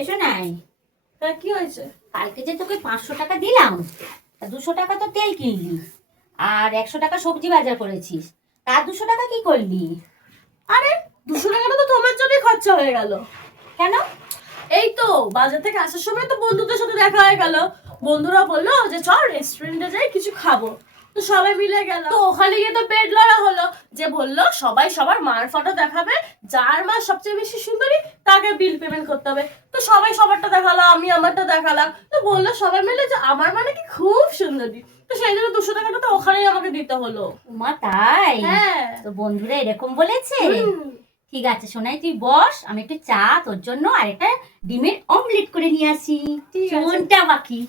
এসো নাই। হ্যাঁ কি হয়েছে? কালকে যে তোকে 500 টাকা দিলাম, তা 200 টাকা তো তেল কিনলি, আর 100 টাকা সবজি বাজার করেছিস, তার 200 টাকা কি করলি? আরে 200 টাকাটা তো তোমার জন্যই খরচা হয়ে গেল। কেন? এই তো বাজার থেকে আসার সময় তো বন্ধুদের সাথে দেখা হয়ে গেল। বন্ধুরা বললো যে চল রেস্টুরেন্টে যাই কিছু খাবো, তো সবাই মিলে গেল। তো ওখানে গিয়ে তো পেট লড়া হলো, যে বললো সবাই সবার মার ফটো দেখাবে, যার মা সবচেয়ে বেশি সুন্দরী তাকে বিল পেমেন্ট করতে হবে। তো সবাই সবারটা দেখালো, আমি আমারটা দেখালাম। তো বললো সবাই মিলে যে আমার মা নাকি খুব সুন্দরী। তো সেই জন্য 200 টাকাটা তো ওখানেই আমাকে দিতে হলো। মা তাই? হ্যাঁ। তো বন্ধুরা এরকম বলেছে? হুম। ঠিক আছে সোনাই, তুই বস, আমি একটু চা তোর জন্য আর একটা ডিমের অমলেট করে নিয়ে আসি। ঠিক আছে। কোনটা বাকি?